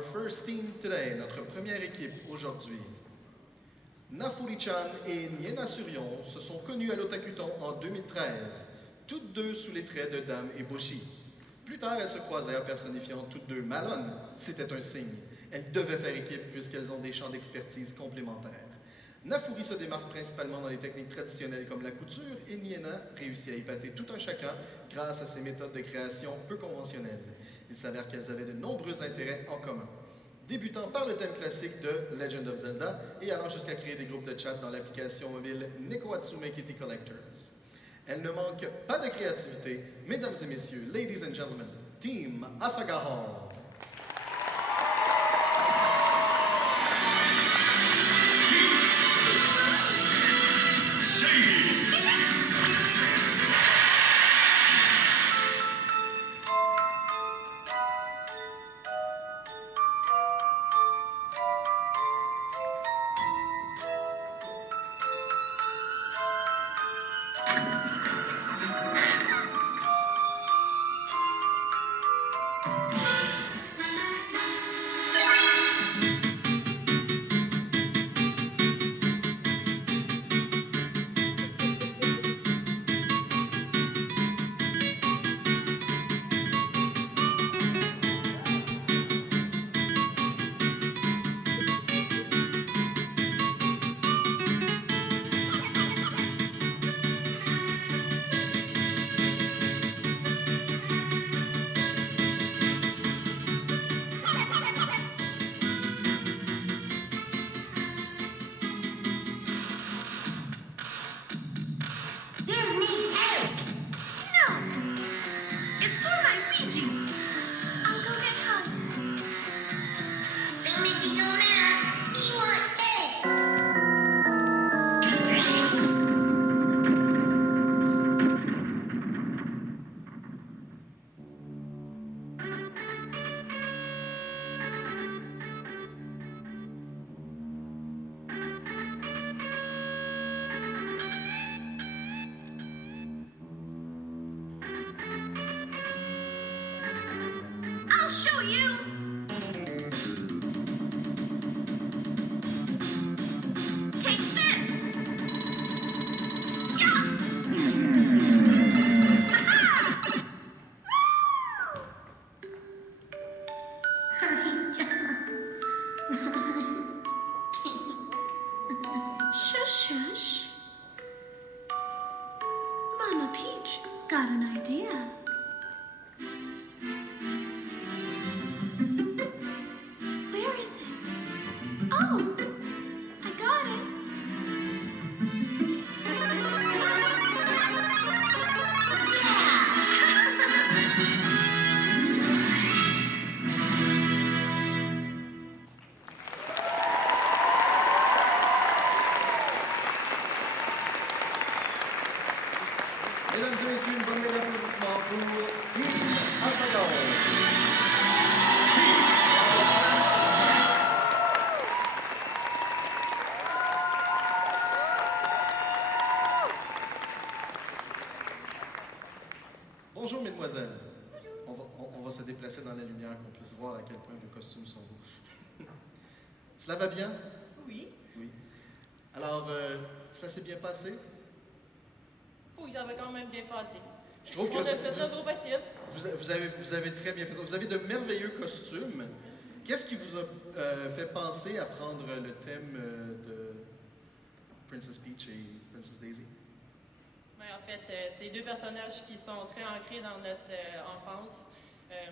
Our first team today, notre première équipe aujourd'hui. Nafuri-chan et Niena Surion se sont connus à l'Otakuton en 2013, toutes deux sous les traits de Dame Eboshi. Plus tard, elles se croisèrent personnifiant toutes deux Malon. C'était un signe. Elles devaient faire équipe puisqu'elles ont des champs d'expertise complémentaires. Nafuri se démarque principalement dans les techniques traditionnelles comme la couture et Niena réussit à épater tout un chacun grâce à ses méthodes de création peu conventionnelles. Il s'avère qu'elles avaient de nombreux intérêts en commun. Débutant par le thème classique de Legend of Zelda et allant jusqu'à créer des groupes de chat dans l'application mobile Nekoatsume Kitty Collectors. Elles ne manquent pas de créativité, mesdames et messieurs, ladies and gentlemen, Team Asaga Hall. Mesdames et messieurs, une bonne main d'applaudissements pour Team Asaga Hall. Bonjour mesdemoiselles. On va se déplacer dans la lumière qu'on puisse voir à quel point vos costumes sont beaux. Cela va bien? Oui. Oui. Alors, cela s'est bien passé? Oui, ça va quand même bien passé. Je trouve On a fait ça gros possible. vous avez très bien fait ça. Vous avez de merveilleux costumes. Qu'est-ce qui vous a fait penser à prendre le thème de Princess Peach et Princess Daisy? Mais en fait, c'est deux personnages qui sont très ancrés dans notre enfance.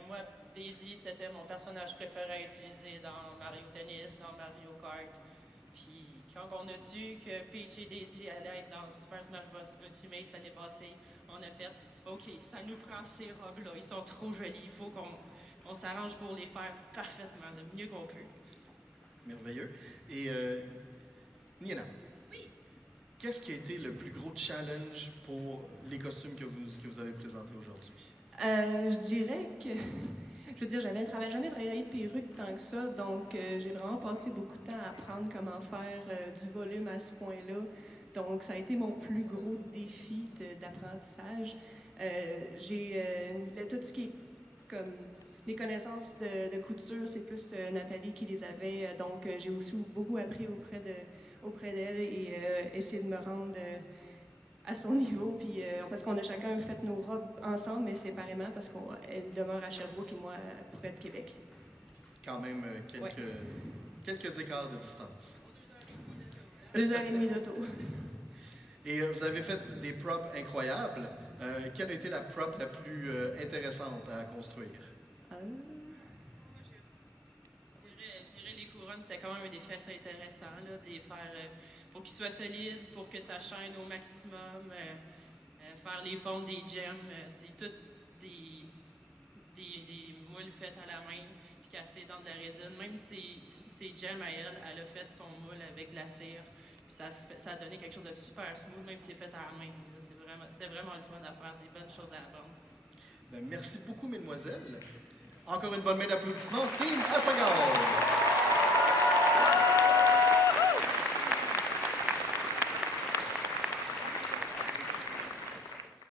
Moi, Daisy, c'était mon personnage préféré à utiliser dans Mario Tennis, dans Mario Kart. Puis quand on a su que Peach et Daisy allaient être dans Super Smash Bros. Ultimate l'année passée, on a fait « OK, ça nous prend ces robes-là, ils sont trop jolis, il faut qu'on s'arrange pour les faire parfaitement, le mieux qu'on peut. » Merveilleux. Et Niena, Oui. qu'est-ce qui a été le plus gros challenge pour les costumes que vous avez présentés aujourd'hui? Je dirais que, je veux dire, jamais travaillé de perruque tant que ça, donc j'ai vraiment passé beaucoup de temps à apprendre comment faire du volume à ce point-là. Donc, ça a été mon plus gros défi d'apprentissage. Tout ce qui est comme les connaissances de couture, c'est plus Nathalie qui les avait. Donc, j'ai aussi beaucoup appris auprès d'elle et essayé de me rendre à son niveau. Puis, parce qu'on a chacun fait nos robes ensemble, mais séparément, parce qu'elle demeure à Sherbrooke et moi près de Québec. Quand même quelques écarts de distance. 2h30 d'auto. Et vous avez fait des props incroyables. Quelle a été la prop la plus intéressante à construire? Je dirais les couronnes, c'était quand même un défi assez intéressant, là, de les faire pour qu'ils soient solides, pour que ça chaîne au maximum. Faire les formes des gemmes, c'est toutes des moules faites à la main, puis castées dans de la résine. Même ces gemmes à elle a fait son moule avec de la cire. Puis ça a donné quelque chose de super smooth, même si c'est fait à la main. C'était vraiment le fun à faire, des bonnes choses à apprendre. Ben, merci beaucoup, mesdemoiselles. Encore une bonne main d'applaudissements. Team Assagar!